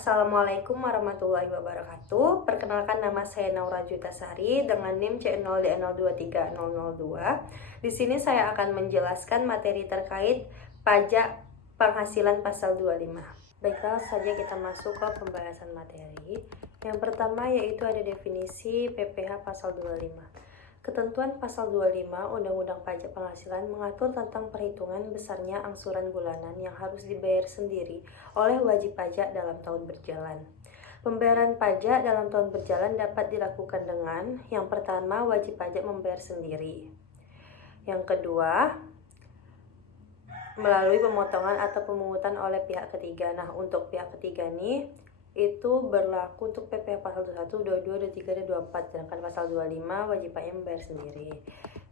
Assalamualaikum warahmatullahi wabarakatuh. Perkenalkan, nama saya Naura Jutasari dengan NIM C0D023002. Di sini saya akan menjelaskan materi terkait pajak penghasilan pasal 25. Baiklah, saja kita masuk ke pembahasan materi. Yang pertama yaitu ada definisi PPh pasal 25. Ketentuan pasal 25 Undang-Undang Pajak Penghasilan mengatur tentang perhitungan besarnya angsuran bulanan yang harus dibayar sendiri oleh wajib pajak dalam tahun berjalan. Pembayaran pajak dalam tahun berjalan dapat dilakukan dengan yang pertama, wajib pajak membayar sendiri. Yang kedua, melalui pemotongan atau pemungutan oleh pihak ketiga. Nah, untuk pihak ketiga nih itu berlaku untuk PPh pasal 21, 22, 23, dan 24, sedangkan pasal 25 wajib pajak membayar sendiri.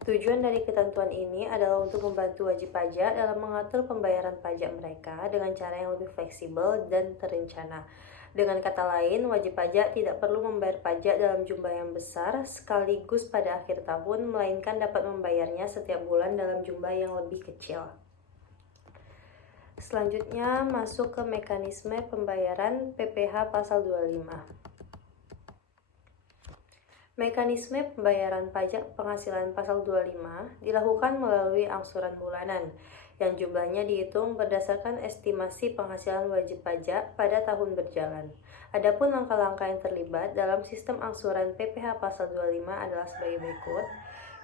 Tujuan dari ketentuan ini adalah untuk membantu wajib pajak dalam mengatur pembayaran pajak mereka dengan cara yang lebih fleksibel dan terencana. Dengan kata lain, wajib pajak tidak perlu membayar pajak dalam jumlah yang besar sekaligus pada akhir tahun, melainkan dapat membayarnya setiap bulan dalam jumlah yang lebih kecil. Selanjutnya masuk ke mekanisme pembayaran PPh pasal 25. Mekanisme pembayaran pajak penghasilan pasal 25 dilakukan melalui angsuran bulanan yang jumlahnya dihitung berdasarkan estimasi penghasilan wajib pajak pada tahun berjalan. Adapun langkah-langkah yang terlibat dalam sistem angsuran PPh pasal 25 adalah sebagai berikut.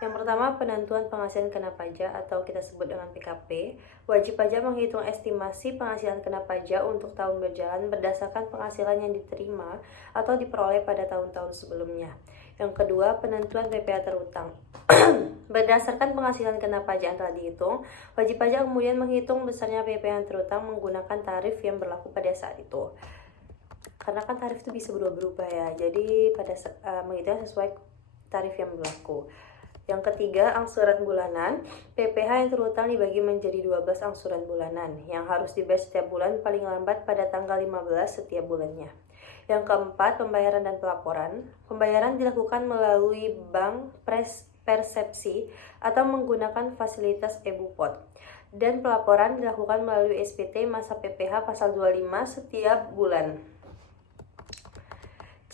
Yang pertama, penentuan penghasilan kena pajak atau kita sebut dengan PKP. Wajib pajak menghitung estimasi penghasilan kena pajak untuk tahun berjalan berdasarkan penghasilan yang diterima atau diperoleh pada tahun-tahun sebelumnya. Yang kedua, penentuan PPh terutang. Berdasarkan penghasilan kena pajak yang telah dihitung, wajib pajak kemudian menghitung besarnya PPh yang terutang menggunakan tarif yang berlaku pada saat itu. Karena kan tarif itu bisa berubah-ubah ya, jadi pada menghitungnya sesuai tarif yang berlaku. Yang ketiga, angsuran bulanan. PPh yang terutang dibagi menjadi 12 angsuran bulanan yang harus dibayar setiap bulan paling lambat pada tanggal 15 setiap bulannya. Yang keempat, pembayaran dan pelaporan. Pembayaran dilakukan melalui bank persepsi atau menggunakan fasilitas e-Bupot. Dan pelaporan dilakukan melalui SPT masa PPh pasal 25 setiap bulan.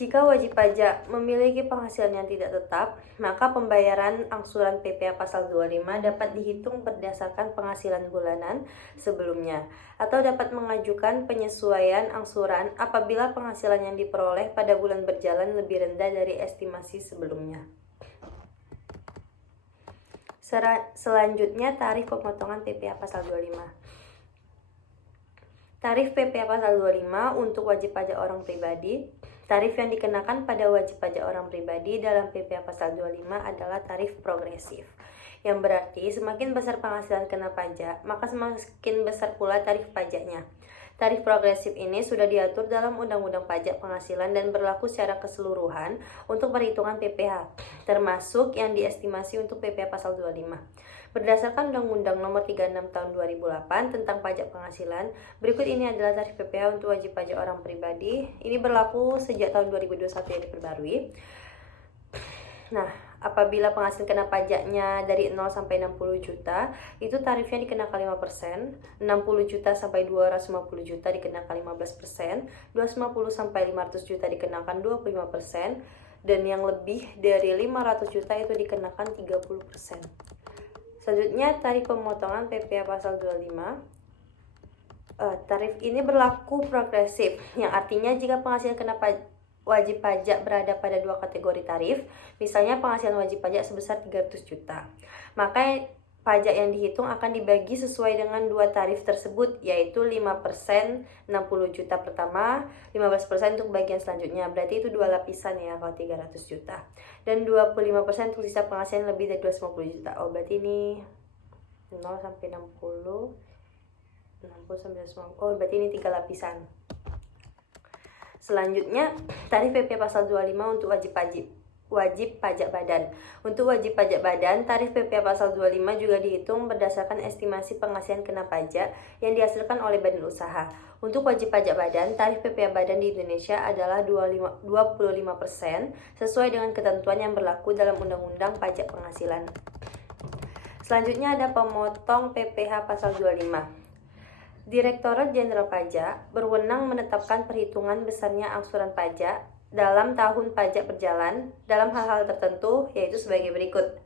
Jika wajib pajak memiliki penghasilan yang tidak tetap, maka pembayaran angsuran PPh pasal 25 dapat dihitung berdasarkan penghasilan bulanan sebelumnya, atau dapat mengajukan penyesuaian angsuran apabila penghasilan yang diperoleh pada bulan berjalan lebih rendah dari estimasi sebelumnya. Selanjutnya, tarif pemotongan PPh pasal 25. Tarif PPh pasal 25 untuk wajib pajak orang pribadi. Tarif yang dikenakan pada wajib pajak orang pribadi dalam PPh pasal 25 adalah tarif progresif, yang berarti semakin besar penghasilan kena pajak, maka semakin besar pula tarif pajaknya. Tarif progresif ini sudah diatur dalam Undang-Undang Pajak Penghasilan dan berlaku secara keseluruhan untuk perhitungan PPh, termasuk yang diestimasi untuk PPh pasal 25. Berdasarkan Undang-Undang Nomor 36 Tahun 2008 tentang Pajak Penghasilan, berikut ini adalah tarif PPh untuk wajib pajak orang pribadi. Ini berlaku sejak tahun 2021 yang diperbarui. Nah, apabila penghasilan kena pajaknya dari 0 sampai 60 juta, itu tarifnya dikenakan 5%, 60 juta sampai 250 juta dikenakan 15%, 250 sampai 500 juta dikenakan 25%, dan yang lebih dari 500 juta itu dikenakan 30%. Selanjutnya, tarif pemotongan PPh pasal 25. Tarif ini berlaku progresif, yang artinya jika penghasilan kena wajib pajak berada pada dua kategori tarif, misalnya penghasilan wajib pajak sebesar 300 juta, maka pajak yang dihitung akan dibagi sesuai dengan dua tarif tersebut, yaitu 5% 60 juta pertama, 15% untuk bagian selanjutnya. Berarti itu dua lapisan ya kalau 300 juta. Dan 25% untuk sisa penghasilan lebih dari 250 juta. Oh, berarti ini 0 sampai 60, 60 sampai 250. Oh, berarti ini 3 lapisan. Selanjutnya, tarif PPh pasal 25 untuk wajib pajak badan. Untuk wajib pajak badan, tarif PPh pasal 25 juga dihitung berdasarkan estimasi penghasilan kena pajak yang dihasilkan oleh badan usaha. Untuk wajib pajak badan, tarif PPh badan di Indonesia adalah 25% sesuai dengan ketentuan yang berlaku dalam Undang-Undang Pajak Penghasilan. Selanjutnya ada pemotong PPh pasal 25. Direktorat Jenderal Pajak berwenang menetapkan perhitungan besarnya angsuran pajak dalam tahun pajak berjalan dalam hal-hal tertentu, yaitu sebagai berikut.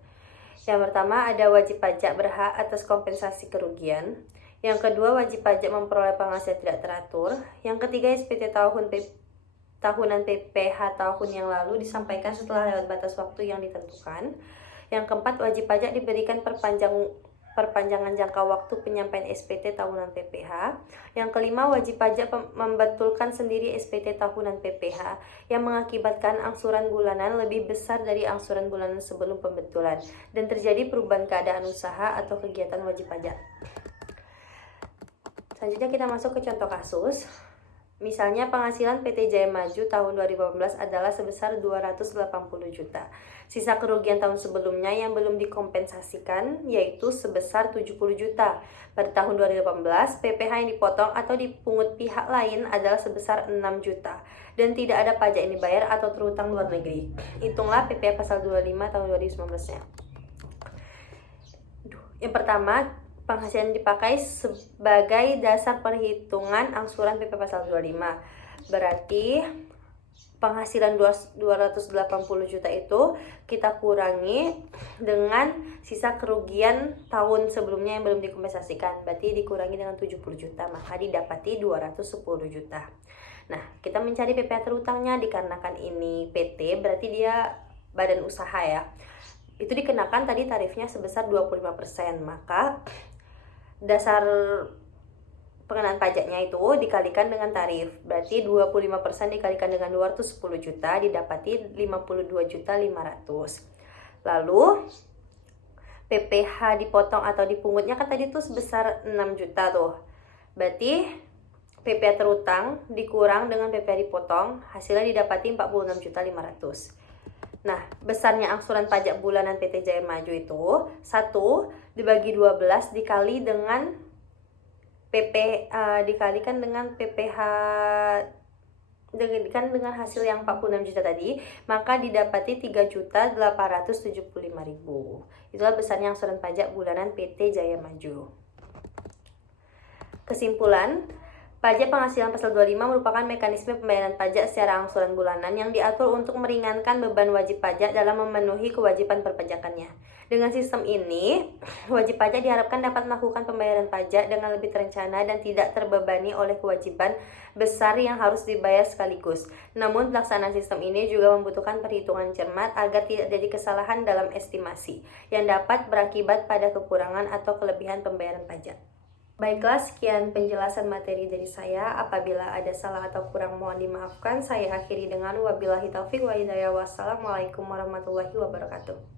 Yang pertama, ada wajib pajak berhak atas kompensasi kerugian. Yang kedua, wajib pajak memperoleh penghasilan tidak teratur. Yang ketiga, SPT tahunan PPh tahun yang lalu disampaikan setelah lewat batas waktu yang ditentukan. Yang keempat, wajib pajak diberikan perpanjangan jangka waktu penyampaian SPT tahunan PPh. Yang kelima, wajib pajak membetulkan sendiri SPT tahunan PPh yang mengakibatkan angsuran bulanan lebih besar dari angsuran bulanan sebelum pembetulan dan terjadi perubahan keadaan usaha atau kegiatan wajib pajak. Selanjutnya kita masuk ke contoh kasus. Misalnya penghasilan PT Jaya Maju tahun 2018 adalah sebesar 280 juta. Sisa kerugian tahun sebelumnya yang belum dikompensasikan yaitu sebesar 70 juta. Pada tahun 2018, PPh yang dipotong atau dipungut pihak lain adalah sebesar 6 juta dan tidak ada pajak yang dibayar atau terutang luar negeri. Hitunglah PPh pasal 25 tahun 2019-nya. Yang pertama, penghasilan dipakai sebagai dasar perhitungan angsuran PP pasal 25. Berarti penghasilan 280 juta itu kita kurangi dengan sisa kerugian tahun sebelumnya yang belum dikompensasikan. Berarti dikurangi dengan 70 juta, maka didapati 210 juta. Nah, kita mencari PPh terutangnya dikarenakan ini PT, berarti dia badan usaha ya. Itu dikenakan tadi tarifnya sebesar 25%, maka dasar pengenaan pajaknya itu dikalikan dengan tarif. Berarti 25% dikalikan dengan 210 juta didapati 52.500.000. Lalu PPh dipotong atau dipungutnya kan tadi tuh sebesar 6 juta tuh. Berarti PPh terutang dikurang dengan PPh dipotong, hasilnya didapati 46.500.000. Nah, besarnya angsuran pajak bulanan PT Jaya Maju itu 1 dibagi 12 dikali dengan dikalikan dengan PPh dengan hasil yang 46 juta tadi, maka didapati 3.875.000. Itulah besarnya angsuran pajak bulanan PT Jaya Maju. Kesimpulan, pajak penghasilan pasal 25 merupakan mekanisme pembayaran pajak secara angsuran bulanan yang diatur untuk meringankan beban wajib pajak dalam memenuhi kewajiban perpajakannya. Dengan sistem ini, wajib pajak diharapkan dapat melakukan pembayaran pajak dengan lebih terencana dan tidak terbebani oleh kewajiban besar yang harus dibayar sekaligus. Namun, pelaksanaan sistem ini juga membutuhkan perhitungan cermat agar tidak terjadi kesalahan dalam estimasi yang dapat berakibat pada kekurangan atau kelebihan pembayaran pajak. Baiklah, sekian penjelasan materi dari saya. Apabila ada salah atau kurang mohon dimaafkan. Saya akhiri dengan wabillahi taufik wa hidayah. Wassalamualaikum warahmatullahi wabarakatuh.